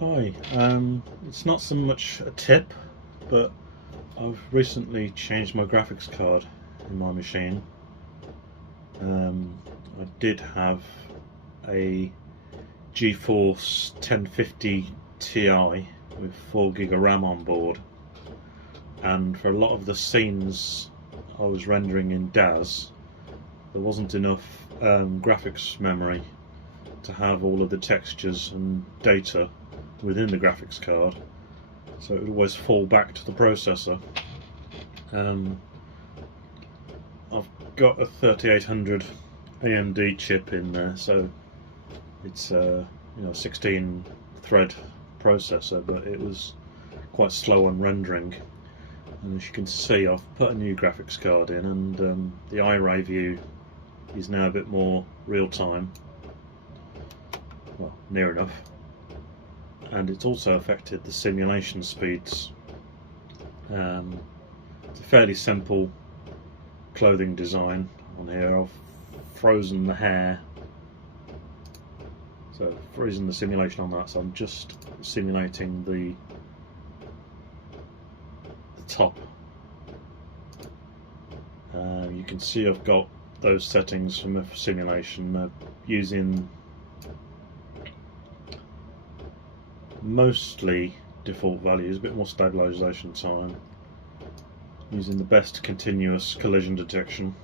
Hi, it's not so much a tip, but I've recently changed my graphics card in my machine. I did have a Geforce 1050 Ti with 4GB of RAM on board, and for a lot of the scenes I was rendering in DAS, there wasn't enough graphics memory to have all of the textures and data within the graphics card, so it would always fall back to the processor. I've got a 3800 AMD chip in there, so it's a 16 thread processor, but it was quite slow on rendering. And as you can see, I've put a new graphics card in, and the iRay view is now a bit more real time, well, near enough. And it's also affected the simulation speeds. It's a fairly simple clothing design on here. I've frozen the hair, so frozen the simulation on that, so I'm just simulating the top. You can see I've got those settings from a simulation, using mostly default values, a bit more stabilization time, using the best continuous collision detection.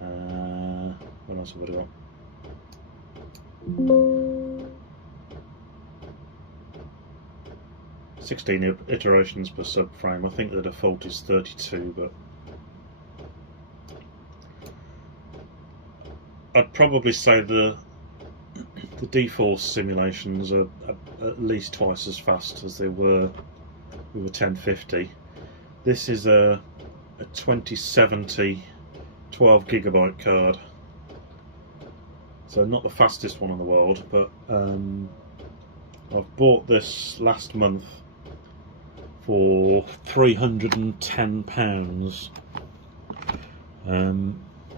What else have I got? "16 iterations per subframe." I think the default is 32, but I'd probably say the Geforce simulations are at least twice as fast as they were with a 1050. This is a 2070 12GB card, so not the fastest one in the world, but I've bought this last month for £310.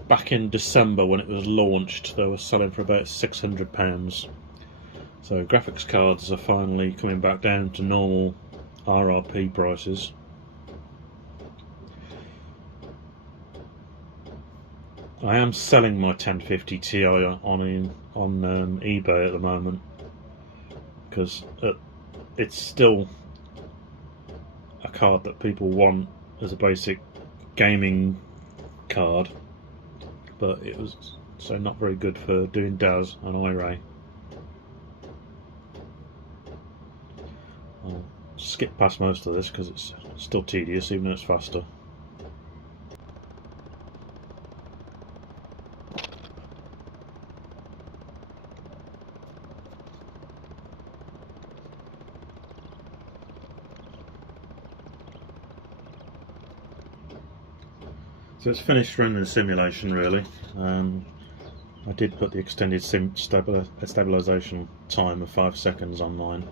Back in December, when it was launched, they were selling for about £600. So graphics cards are finally coming back down to normal RRP prices. I am selling my 1050 Ti on eBay at the moment, because it's still a card that people want as a basic gaming card, but it was so not very good for doing DAS and iRay. I'll skip past most of this because it's still tedious, even though it's faster. So it's finished running the simulation, really. I did put the extended stabilization time of 5 seconds on mine,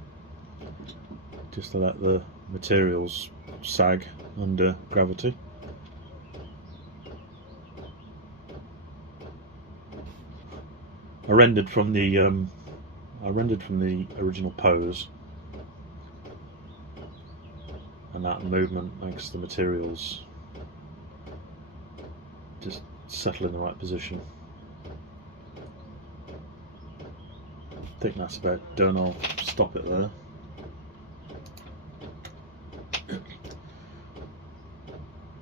just to let the materials sag under gravity. I rendered from the original pose, and that movement makes the materials just settle in the right position. I think that's about done. I'll stop it there.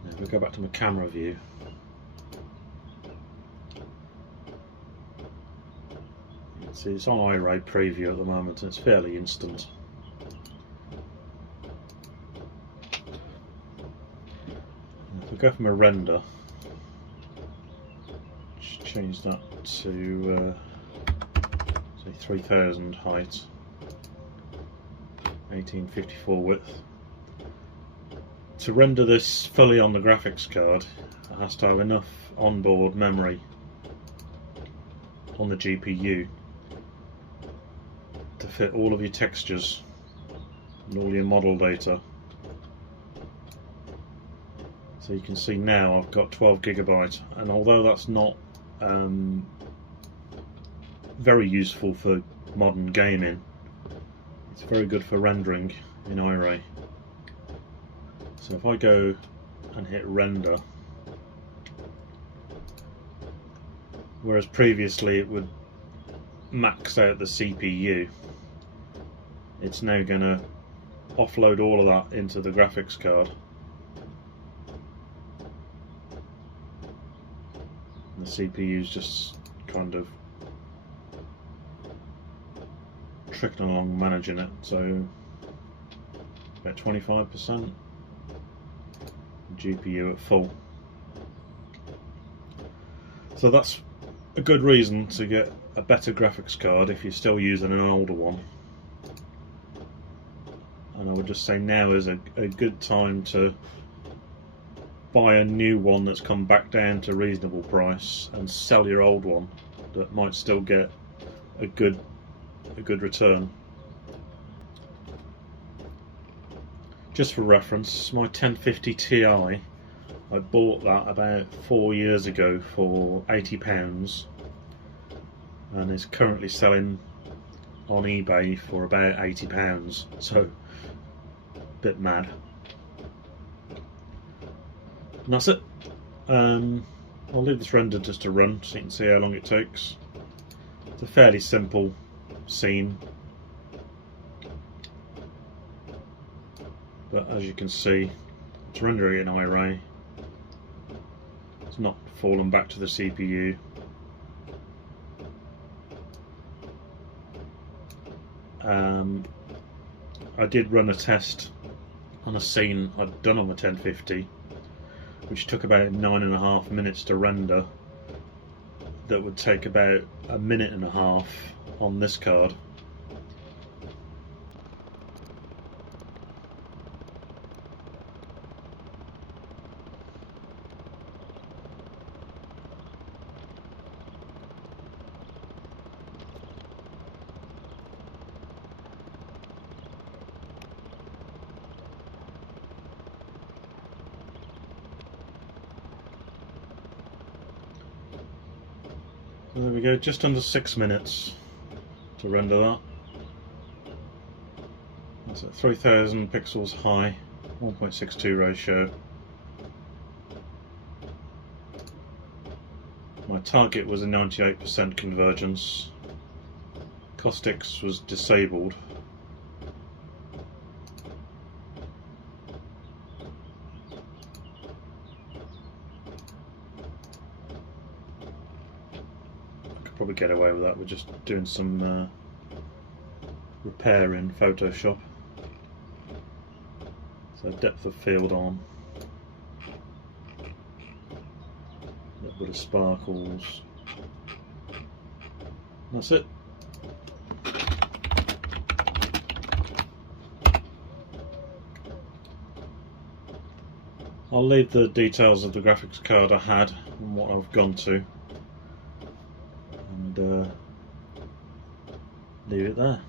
Now we'll go back to my camera view. See, it's on iRay preview at the moment, and it's fairly instant. If we go from a render, change that to say 3000 height, 1854 width. To render this fully on the graphics card, it has to have enough onboard memory on the GPU to fit all of your textures and all your model data. So you can see now I've got 12GB, and although that's not very useful for modern gaming, it's very good for rendering in iRay. So if I go and hit render, whereas previously it would max out the CPU, it's now going to offload all of that into the graphics card. And the CPU is just kind of trickling along managing it, so about 25%, GPU at full. So that's a good reason to get a better graphics card if you're still using an older one. And I would just say now is a good time to buy a new one that's come back down to reasonable price and sell your old one that might still get a good return. Just for reference, my 1050 Ti, I bought that about 4 years ago for £80 and is currently selling on eBay for about £80, so a bit mad. And that's it. I'll leave this render just to run so you can see how long it takes. It's a fairly simple scene, but as you can see, it's rendering in iRay. It's not fallen back to the CPU. I did run a test on a scene I'd done on the 1050, which took about 9.5 minutes to render. That would take about 1.5 minutes on this card. So there we go, just under 6 minutes to render that. That's at 3000 pixels high, 1.62 ratio. My target was a 98% convergence. Caustics was disabled. Probably get away with that. We're just doing some repair in Photoshop. So depth of field on, a little bit of sparkles. That's it. I'll leave the details of the graphics card I had and what I've gone to, and leave it there.